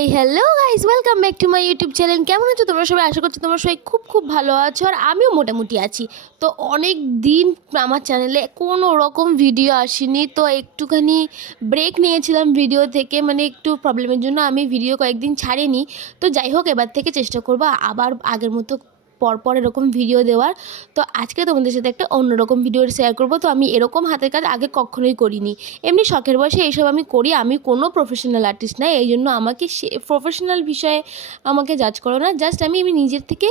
এই hello guys welcome back to my YouTube channel কেমন আছো তোমরা সবাই? আশা করছি তোমরা সবাই খুব খুব ভালো আছো আর আমিও মোটামুটি আছি। তো অনেক দিন আমার চ্যানেলে কোনো রকম ভিডিও আসেনি। তো একটুখানি ব্রেক নিয়েছিলাম ভিডিও থেকে। মানে একটু প্রবলেমের জন্য আমি ভিডিও কয়েকদিন ছাড়িনি। তো যাই হোক, এবার থেকে চেষ্টা করব আবার আগের মতো পরপর এরকম ভিডিও দেওয়ার। তো আজকে তোমাদের সাথে একটা অন্যরকম ভিডিও শেয়ার করব। তো আমি এরকম হাতের কাজ আগে কখনোই করিনি। এমনি শখের বয়সে এইসব আমি করি, আমি কোনো প্রফেশনাল আর্টিস্ট নাই এই জন্য আমাকে সে প্রফেশনাল বিষয়ে আমাকে জাজ করো না। জাস্ট আমি আমি নিজের থেকে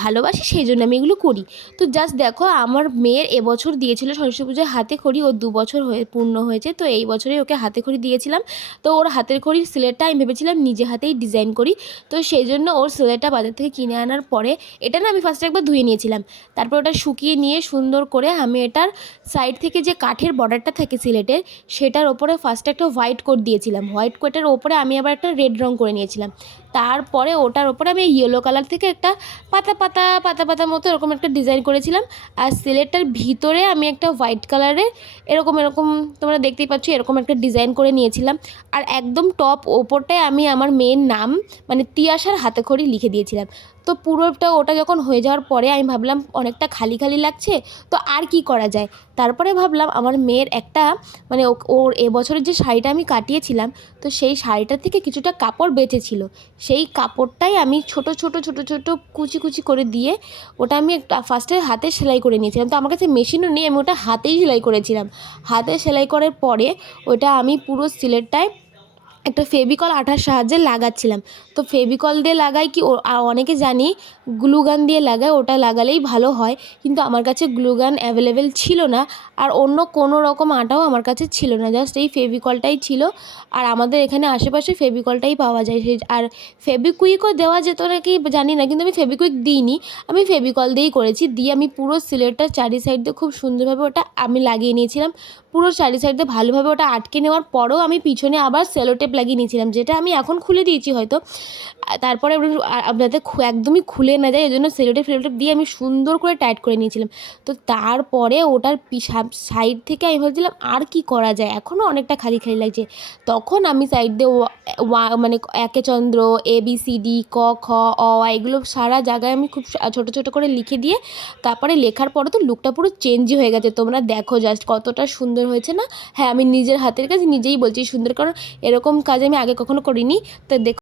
ভালোবাসি, সেই জন্য আমি এগুলো করি। তো জাস্ট দেখো, আমার মেয়ের এবছর দিয়েছিল সরস্বতী পুজোয় হাতে খড়ি ওর দু বছর হয়ে, পূর্ণ হয়েছে। তো এই বছরে ওকে হাতে খড়ি দিয়েছিলাম। তো ওর হাতের খড়ির সিলেটটা আমি ভেবেছিলাম নিজে হাতেই ডিজাইন করি। তো সেই জন্য ওর সিলেটটা বাজার থেকে কিনে আনার পরে এটা না আমি ফার্স্টে একবার ধুয়ে নিয়েছিলাম। তারপর ওটা শুকিয়ে নিয়ে সুন্দর করে আমি এটার সাইড থেকে যে কাঠের বর্ডারটা থাকে সিলেটের সেটার ওপরে ফার্স্টে একটা হোয়াইট কোট দিয়েছিলাম। হোয়াইট কোটের ওপরে আমি আবার একটা রেড রং করে নিয়েছিলাম। তারপরে ওটার ওপরে আমি ইয়েলো কালার থেকে একটা পাতা পাতা পাতা পাতা মতো এরকম একটা ডিজাইন করেছিলাম। আর সিলেটটার ভিতরে আমি একটা হোয়াইট কালারের এরকম এরকম তোমরা দেখতেই পাচ্ছ, এরকম একটা ডিজাইন করে নিয়েছিলাম। আর একদম টপ ওপরটায় আমি আমার মেয়ের নাম মানে তিয়াসার হাতে খড়ি লিখে দিয়েছিলাম। তো পুরোটা ওটা যখন হয়ে যাওয়ার পরে আমি ভাবলাম, অনেকটা খালি খালি লাগছে, তো আর কি করা যায়? তারপরে ভাবলাম, আমার মেয়ের একটা মানে ওর এবছরের যে শাড়িটা আমি কাটিয়েছিলাম, তো সেই শাড়িটা থেকে কিছুটা কাপড় বেঁচেছিল। সেই কাপড়টাই আমি ছোট ছোট ছোট ছোট কুচি কুচি করে দিয়ে ওটা আমি একটা ফার্স্টে হাতে সেলাই করে নিয়েছিলাম। তো আমার কাছে মেশিনও নেই, আমি ওটা হাতেই সেলাই করেছিলাম। হাতে সেলাই করার পরে ওটা আমি পুরো সিলেটটায় একটা ফেভিকল আঠার সাহায্যে লাগাচ্ছিলাম। তো ফেভিকল দিয়ে লাগাই কি অনেকে জানি গ্লুগান দিয়ে লাগায়, ওটা লাগালেই ভালো হয়। কিন্তু আমার কাছে গ্লুগান অ্যাভেলেবেল ছিল না আর অন্য কোনো রকম আটাও আমার কাছে ছিল না। জাস্ট এই ফেভিকলটাই ছিল। আর আমাদের এখানে আশেপাশে ফেভিকলটাই পাওয়া যায়। সেই আর ফেবিকুইকও দেওয়া যেত নাকি জানি না, কিন্তু আমি ফেবিকুইক দিইনি। আমি ফেভিকল দিয়েই করেছি। দিয়ে আমি পুরো সিলেটটা চারি সাইড দিয়ে খুব সুন্দরভাবে ওটা আমি লাগিয়ে নিয়েছিলাম। পুরো চারি সাইড ভালোভাবে ওটা আটকে নেওয়ার পরেও আমি পিছনে আবার সেলো টেপ লাগিয়ে নিয়েছিলাম, যেটা আমি এখন খুলে দিয়েছি হয়তো। তারপরে যাতে একদমই খুলে না যায় এই জন্য সেলো টেপ সেলো টেপ দিয়ে আমি সুন্দর করে টাইট করে নিয়েছিলাম। তো তারপরে ওটার সাইড থেকে আমি ভাবছিলাম, আর কি করা যায়? এখনও অনেকটা খালি খালি লাগছে। তখন আমি সাইড দিয়ে মানে একে চন্দ্র, এ, বি, সি, ডি, ক, খ, অ এগুলো সারা জায়গায় আমি খুব ছোট ছোট করে লিখে দিয়ে তারপরে লেখার পরে তো লুকটা পুরো চেঞ্জই হয়ে গেছে। তোমরা দেখো জাস্ট কতটা সুন্দর হয়েছে না? হ্যাঁ আমি নিজের হাতের কাজ নিজেই বলছি সুন্দর। কারণ এরকম কাজ আমি আগে কখনো করিনি। তো দেখো